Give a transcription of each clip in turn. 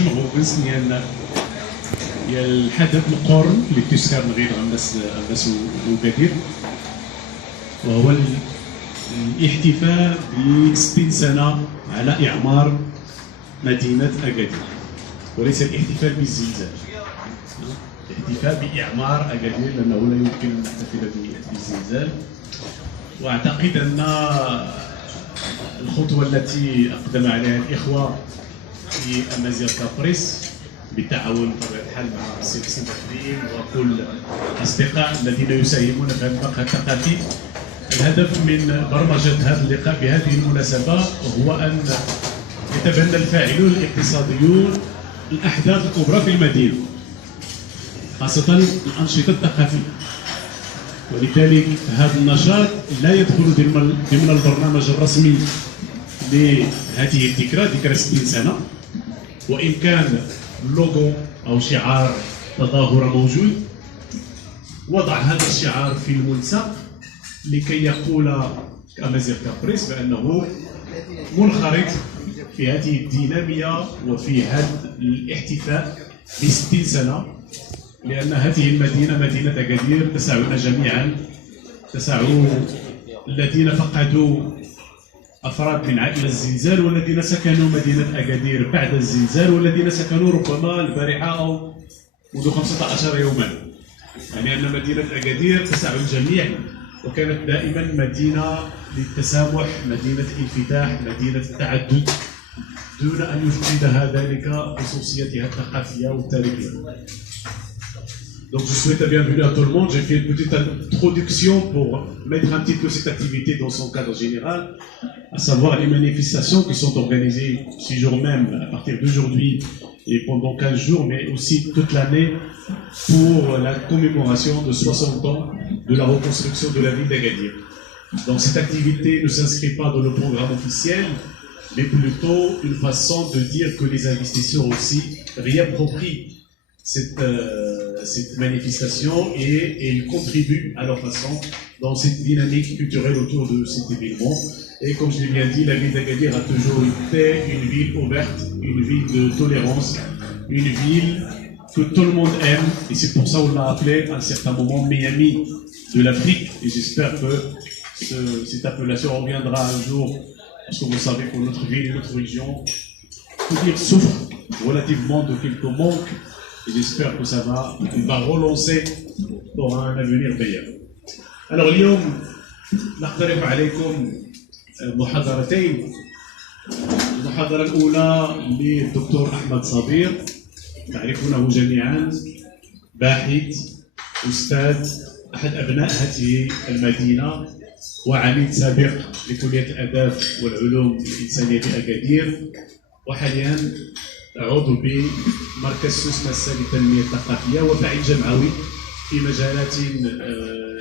مغوغس ديال الحدث القرن اللي تذكر نغير الناس وكثير، وهو الاحتفاء ب 60 سنة على إعمار مدينة أكادير، وليس الاحتفال بالزلزال، الاحتفاء بإعمار أكادير، لأنه لا يمكن أن نحتفل بالزلزال. وأعتقد أن الخطوة التي أقدم عليها الإخوة في أمازيغ كابريس بالتعاون بطبيعة الحال مع السيد حسين بكريم وكل الأصدقاء الذين يساهمون في هذا المقهى الثقافي، الهدف من برمجة هذا اللقاء بهذه المناسبة هو أن يتبنى الفاعلون الاقتصاديون الأحداث الكبرى في المدينة، خاصة الأنشطة الثقافية. ولذلك هذا النشاط لا يدخل ضمن البرنامج الرسمي لهذه الذكرى، ذكرى 60 سنة، وإن كان اللوغو أو شعار تظاهرة موجود. وضع هذا الشعار في الملصق لكي يقول أمازيغ كابريس بأنه منخرط في هذه الدينامية وفي هذا الاحتفاء ب 60 سنة، لأن هذه المدينة مدينة أكادير تسعنا جميعا، تسع الذين فقدوا أفراد من عائلة الزلزال، والذين سكنوا مدينة أكادير بعد الزلزال، والذين سكنوا ربما البارحة أو منذ 15 يوما. يعني أن مدينة أكادير تسع الجميع، وكانت دائما مدينة للتسامح، مدينة الانفتاح، مدينة التعدد، دون أن يفقدها ذلك خصوصيتها الثقافية والتاريخية. Donc je souhaite la bienvenue à tout le monde. J'ai fait une petite introduction pour mettre un petit peu cette activité dans son cadre général, à savoir les manifestations qui sont organisées 6 jours même à partir d'aujourd'hui et pendant 15 jours, mais aussi toute l'année pour la commémoration de 60 ans de la reconstruction de la ville d'Agadir. Donc cette activité ne s'inscrit pas dans le programme officiel, mais plutôt une façon de dire que les investisseurs aussi réapproprient cette manifestation et ils contribuent à leur façon dans cette dynamique culturelle autour de cet événement. Et comme je l'ai bien dit, la ville d'Agadir a toujours été une ville ouverte, une ville de tolérance, une ville que tout le monde aime, et c'est pour ça qu'on l'a appelé à un certain moment Miami de l'Afrique, et j'espère que cette appellation reviendra un jour, parce que vous savez que notre ville et notre région souffre relativement de quelques manques. J'espère que ça va relancer pour un avenir meilleur. Alors اليوم نقترح عليكم محاضرتين. المحاضرة الأولى للدكتور أحمد صابير، تعرفونه جميعا، باحث، أستاذ، أحد أبناء هذه المدينة، وعميد سابق لكلية الآداب والعلوم الإنسانية بأكادير، وحاليا عضو بمركز سوسمة للتنمية الثقافية، وفاعل جمعوي في مجالات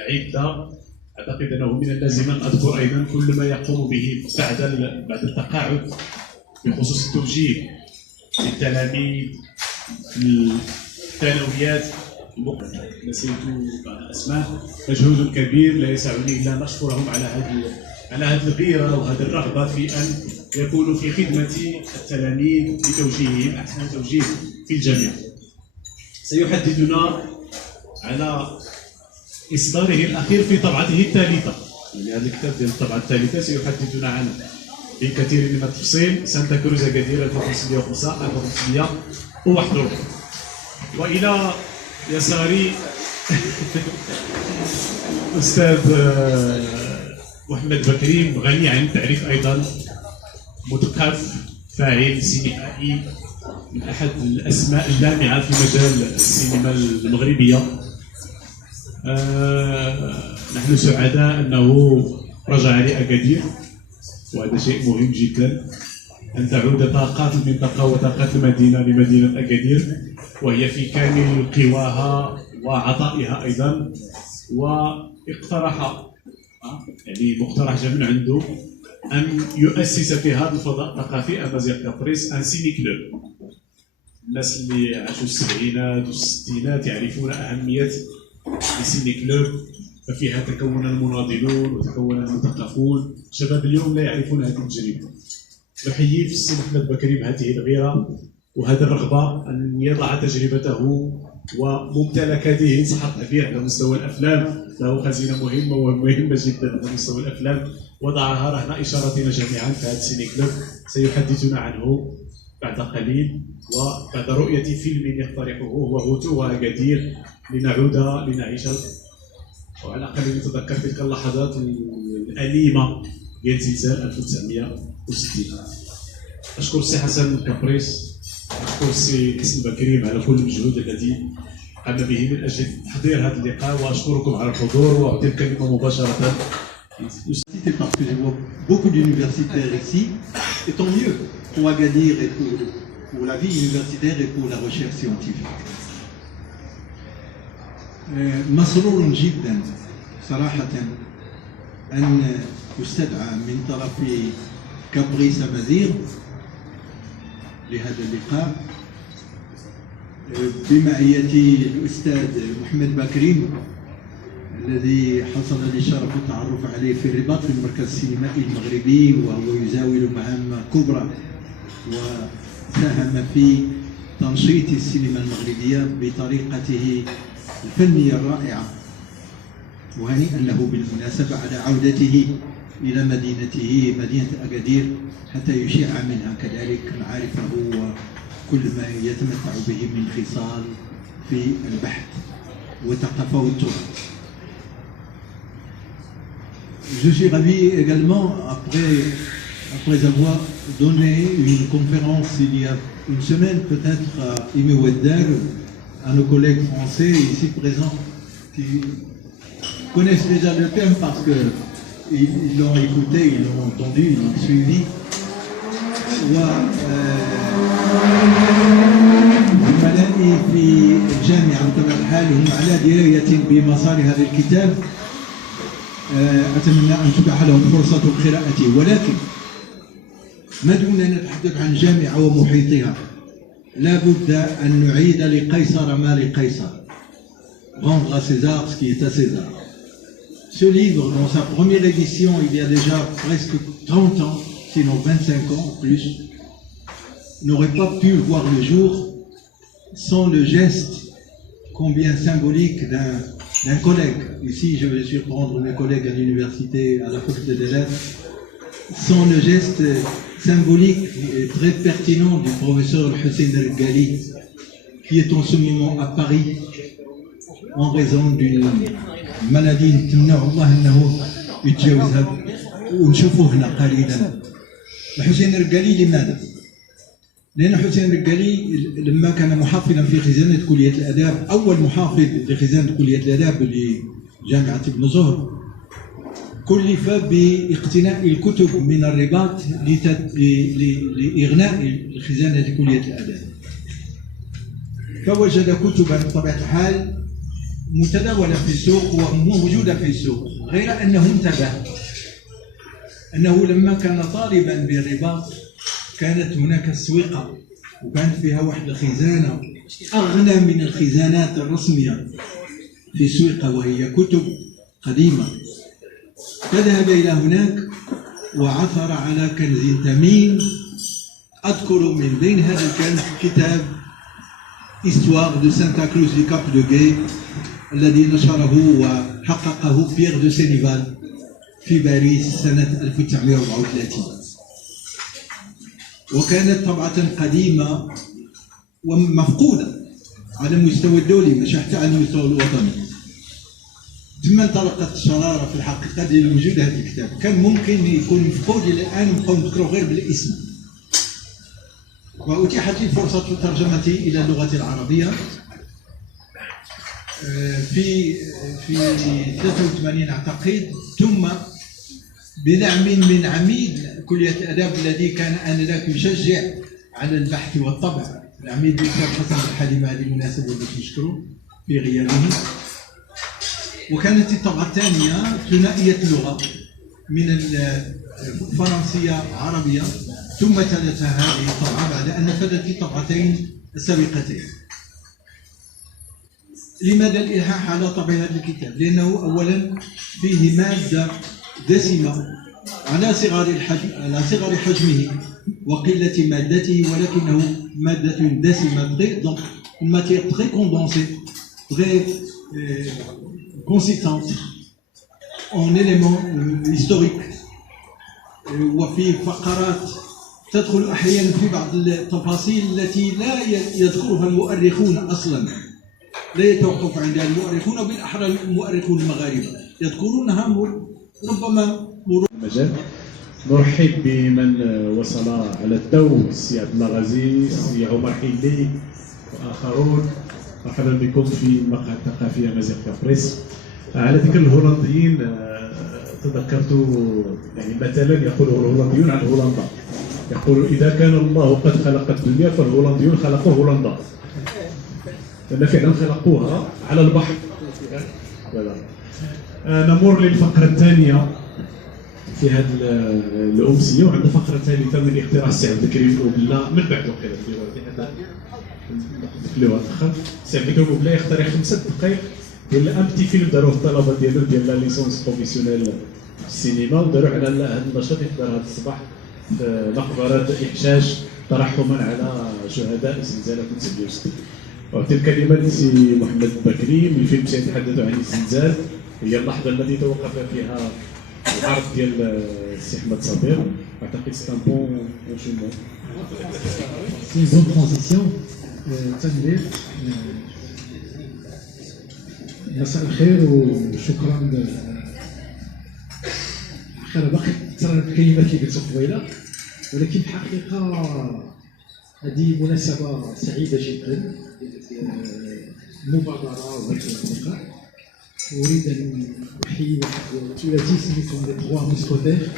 عدة. أعتقد أنه من اللازم أن أذكر أيضا كل ما يقوم به بعد التقاعد بخصوص التوجيه للتلاميذ الثانويات. نسيت أسماء، مجهود كبير لا يسعني إلا أن أشكرهم على هذه الغيرة وهذه الرغبة في أن يكونوا في خدمة التلاميذ بتوجيههم أحسن توجيه في الجامعة. سيحدثنا على إصداره الأخير في طبعته الثالثة، يعني هذا الكتاب ديال الطبعة الثالثة سيحدثنا عنه بكثير من التفصيل. سانتا كروز أكادير 1551. وإلى يساري أستاذ محمد بكريم، غني عن التعريف أيضا، مثقف، فاعل سينمائي، من أحد الأسماء اللامعة في مجال السينما المغربية. نحن سعداء أنه رجع لأكادير، وهذا شيء مهم جدا، أن تعود طاقات المنطقة وطاقات المدينة لمدينة أكادير، وهي في كامل قواها وعطائها أيضا. واقترح يعني مقترح جا من عنده أن يؤسس في هذا الفضاء الثقافي أمازيغ كابريس أن سيني كلوب. الناس اللي عاشوا السبعينات والستينات يعرفون أهمية السيني كلوب، ففيها تكون المناضلون وتكون المثقفون. شباب اليوم لا يعرفون هذه التجربة. نحيي في السي محمد بكريم هذه الغيرة وهذا الرغبة أن يضع تجربته وممتلكاته إن صح التعبير على مستوى الأفلام. له خزينة مهمة ومهمة جدا على مستوى الأفلام، وضعها رهن إشارتنا جميعا في هذا السيني كلوب. سيحدثنا عنه بعد قليل وبعد رؤية فيلم يقترحه هو هوتو وأكادير، لنعود لنعيش وعلى الأقل نتذكر تلك اللحظات الأليمة ديال زلزال 1960. أشكر السي حسن كابريس، أشكر السي حسن بكريم على كل المجهود الذي قام به من أجل تحضير هذا اللقاء، وأشكركم على الحضور وأعطي الكلمة مباشرة. Parce que je vois beaucoup d'universitaires ici, et tant mieux pour Agadir et pour la vie universitaire et pour la recherche scientifique. مسرور جدا صراحة أن استدعى من طرف كابريس أمازيغ لهذا اللقاء بمعية الأستاذ محمد بكريم الذي حصل لي شرف التعرف عليه في الرباط في المركز السينمائي المغربي، وهو يزاول مهام كبرى وساهم في تنشيط السينما المغربية بطريقته الفنية الرائعة. وهنيئا له بالمناسبة على عودته إلى مدينته مدينة أكادير حتى يشيع منها كذلك معارفه وكل ما يتمتع به من خصال في البحث والثقافة والتراث. Je suis ravi également, après avoir donné une conférence il y a une semaine peut-être à Imewedder, à nos collègues français ici présents qui connaissent déjà le thème parce qu'ils l'ont écouté, ils l'ont entendu, ils l'ont suivi. زملائي في الجامعة بطبيعة الحال هم على دراية بمسار هذا الكتاب، أتمنى أن تتاح لهم فرصة قراءته، ولكن ما دون أن نتحدث عن الجامعة ومحيطها لا بد أن نعيد لقيصر ما لقيصر. Rendre à César ce qui est à César. Ce livre, dans sa première édition, il y a déjà presque 30 ans, sinon 25 ans plus, n'aurait pas pu voir le jour sans le geste combien symbolique d'un collègue. Ici, je vais surprendre mes collègues à l'université, à la faculté des lettres, sans le geste symbolique et très pertinent du professeur Hussein Ergali, qui est en ce moment à Paris en raison d'une maladie نتمنى الله انه يتجاوزها ونشوفوه هنا قليلا. حسين الرقالي لماذا؟ لأن حسين الرقالي لما كان محافظا في خزانة كلية الآداب، أول محافظ لخزانة كلية الآداب لجامعة ابن زهر، كلف باقتناء الكتب من الرباط لإغناء خزانة كلية الآداب، فوجد كتبا بطبيعة الحال متداولة في السوق وموجودة في السوق، غير أنه انتبه أنه لما كان طالبا بالرباط كانت هناك السويقة وكانت فيها واحدة خزانة أغنى من الخزانات الرسمية في السويقة وهي كتب قديمة، فذهب إلى هناك وعثر على كنز ثمين. أذكر من بين هذا الكنز كتاب Histoire de Santa Cruz du Cap de Gay الذي نشره وحققه بيير دو سينيفال في باريس سنة 1934، وكانت طبعة قديمة ومفقودة على المستوى الدولي مش حتى على المستوى الوطني. ثم انطلقت الشرارة في الحقيقة لوجود هذا الكتاب، كان ممكن يكون مفقود إلى الآن ونبقاو نذكرو غير بالاسم. وأتيحت لي فرصة ترجمته إلى اللغة العربية في 83 أعتقد، ثم بدعم من عميد كلية الآداب الذي كان آنذاك يشجع على البحث والطبع، العميد الأستاذ حسن الحليمة هذه المناسبة التي نشكره في غيابه. وكانت الطبعة الثانية ثنائية اللغة من الفرنسية عربية، ثم تلتها هذه الطبعة بعد أن فدت الطبعتين السابقتين. لماذا الإلحاح على طبع هذا الكتاب؟ لأنه أولا فيه مادة دسمة على صغر حجمه وقلة مادته، ولكنه مادة دسمة donc une matière très condensée, très consistante en éléments historiques. وفي فقرات تدخل أحيانا في بعض التفاصيل التي لا يذكرها المؤرخون أصلا، لا يتوقف عندها المؤرخون، وبالأحرى المؤرخون المغاربة يذكرونها ربما المجال. نرحب بمن وصل على التو، السي عبد الله غازي، السي عمر حيلي واخرون. مرحبا بكم في المقهى الثقافي مزيغ بريس. على ذكر الهولنديين، تذكرت يعني مثلا يقول الهولنديون عن هولندا، يقول اذا كان الله قد خلق الدنيا فالهولنديون خلقوا هولندا، لان فعلا خلقوها على البحر. نمر للفقره الثانيه في هذه الامسيه، وعندنا فقره ثالثه من اقتراح السي عبد الكريم وبلا من بعد وقيله نخليوها تاخر. السي عبد الكريم وبلا يقترح 5 دقائق ديال امتي فيلم داروه الطلبه ديالو ديال لا ليسونس بروفيسيونيل في السينما، وداروا على هذا النشاط اللي دار هذا الصباح في مقبره احشاش ترحما على شهداء زلزال 67. وأعطي الكلمه للسي محمد بكري. الفيلم سيتحدث عن الزلزال، هي اللحظه التي توقف فيها العرض ديال السي احمد صابر. اعتقد سي ان بون انشيمون. سي بون ترانزيسيون. تنبيه. مساء الخير وشكرا. انا باقي ترى الكلمات اللي قلت قبيله، ولكن في الحقيقه هذه مناسبه سعيده جدا، مبادره وهذه الحلقه. اريد ان احيي واحد ثلاثي سميتهم لي تخوا موسكوتير،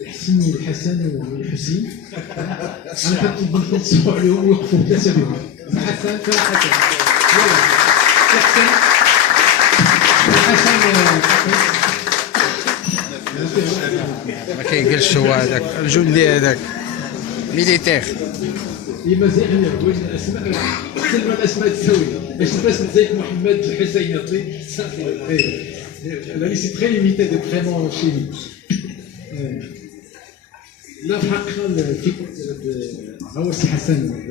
الحسين والحسن والحسين. انا كنطلب منكم تصبحوا عليهم ويوقفوا 3 بهم. حسن حسن يلا ما كيقلش هو هذاك الجندي هذاك ميليتير. مزيان بغيت الاسماء سلمى الاسماء التساويه باش الناس زي محمد الحسين يطي صافي. لا لي سي تري ليميتي دو فريمون شيمي. لا في حقيقه الفكر هو السي حسن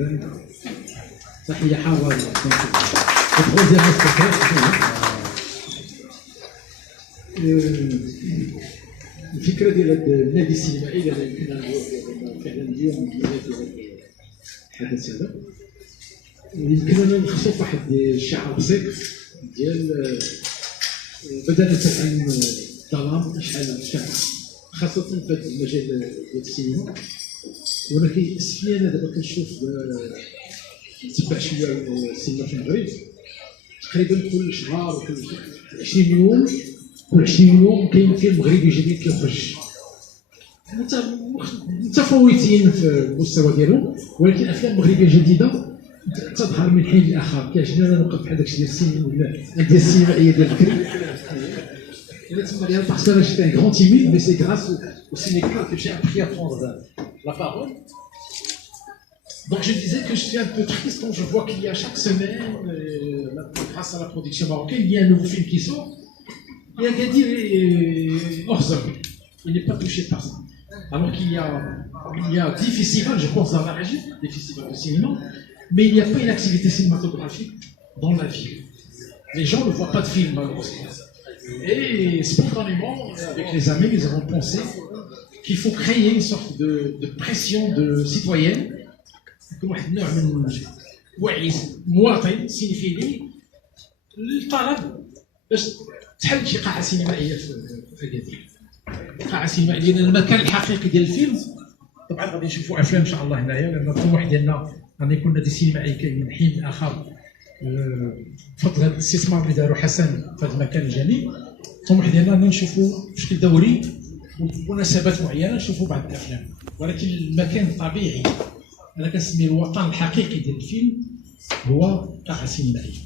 تحيه حاره التروزيام الفكره ديال النادي السينمائي اللي يمكن فعلا اليوم الحدث هذا يمكن أن نلخصو في واحد الشعار بسيط ديال بدأنا نتفهم الظلام شحال خاصة في هذا المجال ديال السينما. ولكن السفينة أنا دابا كنشوف نتبع شوية السينما في المغرب، تقريبا كل شهر وكل 20 يوم كاين فيلم مغربي جديد كيخرج، متفاوتين في المستوى ديالهم، ولكن الافلام المغربيه جديده تظهر من حين لاخر. كيعجبني انا نوقف بحال داكشي ديال السينمائيه ديال بكري. انا تما ديال باسكو جيت ان غران تيميد مي سي غراس au cinéma que j'ai appris à prendre la parole. Donc je disais que je suis un peu triste quand je vois qu'il y a chaque semaine, grâce à la production marocaine, il y a un nouveau film qui sort. Et Agadir est hors zone. Il n'est pas touché par ça. Alors qu'il y a 10 festivals, je pense, dans la région, des festivals de cinéma, mais il n'y a pas une activité cinématographique dans la ville. Les gens ne voient pas de films, malheureusement. Et spontanément, avec les amis, nous avons pensé qu'il faut créer une sorte de pression citoyenne, واحد النوع من وعي مواطن سينيفيلي للطلب باش تحل شي قاعه سينمائيه في أكادير. قاعه سينمائيه لان المكان الحقيقي ديال الفيلم طبعا غادي نشوفوا افلام ان شاء الله هنايا، لان الطموح ديالنا ان يكون نادي سينمائي كاين من حين لاخر بفضل هذا الاستثمار اللي دارو حسن في هذا المكان الجميل. الطموح ديالنا ان نشوفوا بشكل دوري ومناسبات معينه نشوفوا بعض الافلام، ولكن المكان الطبيعي انا كنسمي الوطن الحقيقي ديال الفيلم هو قاعه سينمائيه.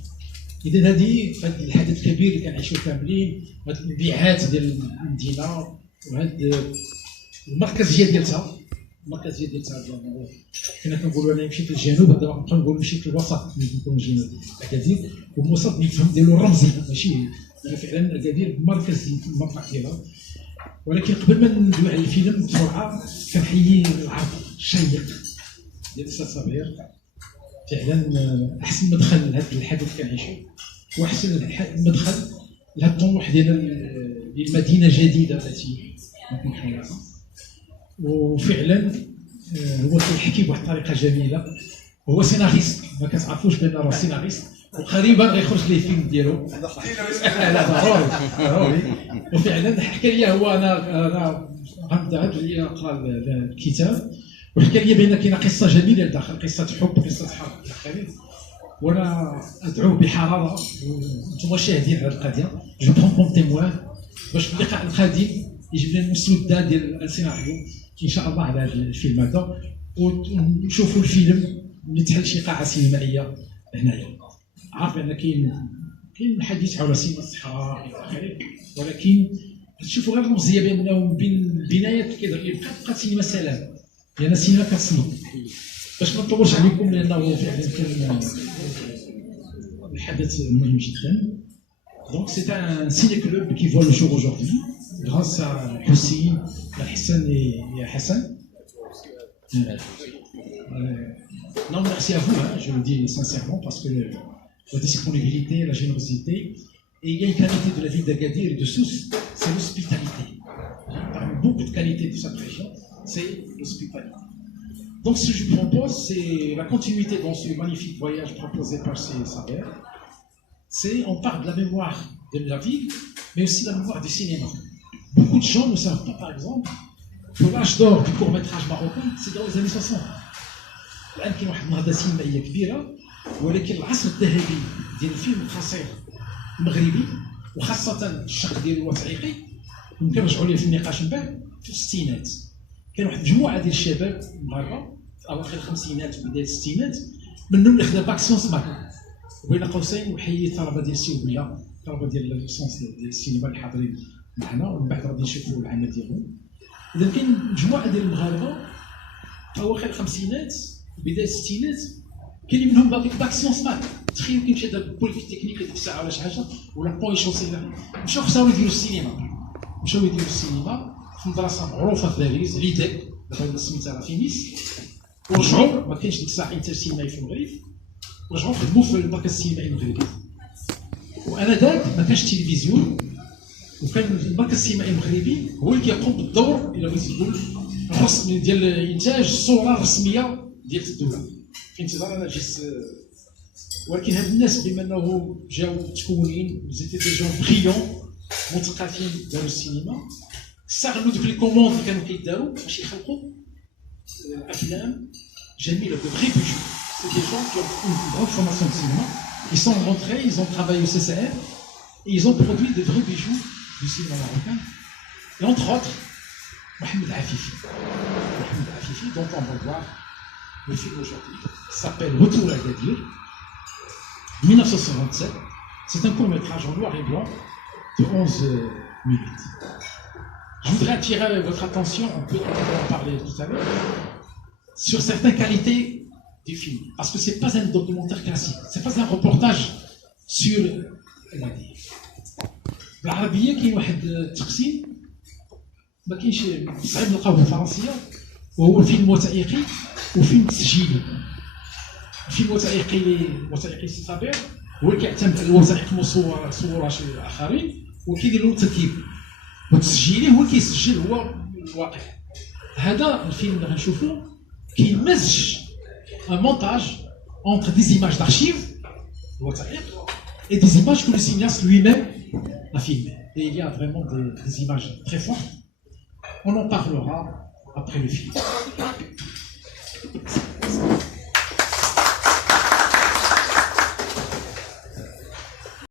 اذا هذه هذا الحدث الكبير اللي كنعيشوا كاملين، هذه المبيعات ديال المدينه وهذه المركزيه ديالها كنا كنقولوا انا مشيت للجنوب، دابا كنبقاو نقولوا مشيت للوسط ملي كنكون جينا اكادير. والوسط يفهم ديالو رمزي ماشي فعلا اكادير مركز في المنطقه ديالها. ولكن قبل ما ندوي على الفيلم بسرعه كنحيي العرض شيق ديال الاستاذ صابر فعلا احسن مدخل لهذا الحدث كنعيشو واحسن مدخل لهذا الطموح ديال المدينه جديده التي نطمح لها. وفعلا هو كيحكي بواحد الطريقه جميله، هو سيناريست ما كتعرفوش بان راه سيناريست، وقريبا غيخرج ليه فيلم ديالو. لا ضروري. وفعلا حكى لي هو انا غنبدا لي نقرا الكتاب، وحكى لي بان كاينه قصه جميله لداخل، قصه حب، قصه حرب الى اخره. وانا ادعو بحراره وانتم شاهدين على القضيه، جو برون كوم تيموان باش في اللقاء القادم يجيب لنا المسوده ديال السيناريو ان شاء الله على الفيلم هذا، ونشوفوا الفيلم ملي تحل شي قاعه سينمائيه هنايا. عارف بان كاين الحديث حول سينما الصحراء الى اخره، ولكن تشوفوا غير المزيه بانه بين البنايات كيبقى سينما سلام، لان السينما كتصمد. باش ما نطولش عليكم لانه فعلا كان الحدث مهم جدا. Donc c'est un ciné-club qui voit le jour aujourd'hui grâce à Hussein, Hassan et Hassan. Non, merci à vous, hein, je le dis sincèrement, parce que la disponibilité, la générosité, et il y a une qualité de la ville d'Agadir et de Sousse, c'est l'hospitalité. Parmi beaucoup de qualités de cette région, c'est l'hospitalité. Donc ce que je vous propose, c'est la continuité dans ce magnifique voyage proposé par Saber. On parle de la mémoire de la ville, mais aussi de la mémoire du cinéma. Beaucoup de gens ne savent pas, par exemple, que l'âge d'or du court-métrage marocain, c'est dans les années 60. الآن كاين واحد النهضة سينمائية كبيرة، ولكن العصر الذهبي ديال الفيلم القصير المغربي وخاصة الشق ديال الوثائقي يمكن نرجعوا ليه في النقاش من بعد في الستينات. كان واحد المجموعة ديال الشباب المغاربة في أواخر الخمسينات وبداية الستينات، منهم اللي خدا باك سيونس ماك وبين قوسين وحيي الطلبة ديال السيوبية، الطلبة ديال السونس ديال السينما اللي حاضرين معنا، ومن بعد غادي نشوفوا العمل ديالهم. إذا كاين مجموعة ديال المغاربة في أواخر الخمسينات بداية الستينات كاين منهم باك سيونس ماك. تخيلوا كي مشى دار بوليتكنيك ديك الساعة ولا شي حاجة ولا بوي شونسي، مشاو خصاو يديروا السينما في مدرسة معروفة في باريس ليدك، دابا سميتها راه فينيس، ورجعوا ما كاينش ديك الساعة انتاج سينمائي في المغرب، رجعوا خدموا في المركز السينمائي المغربي. وانذاك ما كانش التلفزيون، وكان المركز السينمائي المغربي هو اللي كيقوم بالدور الى بغيتي تقول الرسمي ديال انتاج الصوره الرسميه ديال الدوله في انتظار نجس. ولكن هاد الناس بما انه جاو متكونين زيتي دي جون بريون مثقفين داروا السينما، استغلوا دوك لي كوموند اللي كانوا كيداروا باش يخلقوا افلام جميله دو فري بيجو. C'est des gens qui ont une grande formation de cinéma. Ils sont rentrés, ils ont travaillé au CCR et ils ont produit de vrais bijoux du cinéma marocain. Et entre autres, Mohamed Afifi. Mohamed Afifi, dont on va voir le film aujourd'hui. Ça s'appelle Retour à Agadir, 1967. C'est un court-métrage en noir et blanc de 11 minutes. Je voudrais attirer votre attention, on peut en parler tout à l'heure, sur certaines qualités du film, parce que c'est pas un documentaire classique, c'est pas un reportage sur Agadir. بالعربية كاين واحد التقسيم ما كاينش صعيب نلقاوه بالفرنسية، وهو فيلم وثائقي وفيلم تسجيلي. الفيلم وثائقي صابر هو اللي كيعتمد على الوثائق المصورة شي آخرين وكيدير له تركيب، والتسجيلي هو كيسجل هو الواقع. هذا الفيلم اللي غنشوفو كيمزج un montage entre des images d'archives et des images que le cinéaste lui-même a filmées. Et il y a vraiment des images très fortes. On en parlera après le film.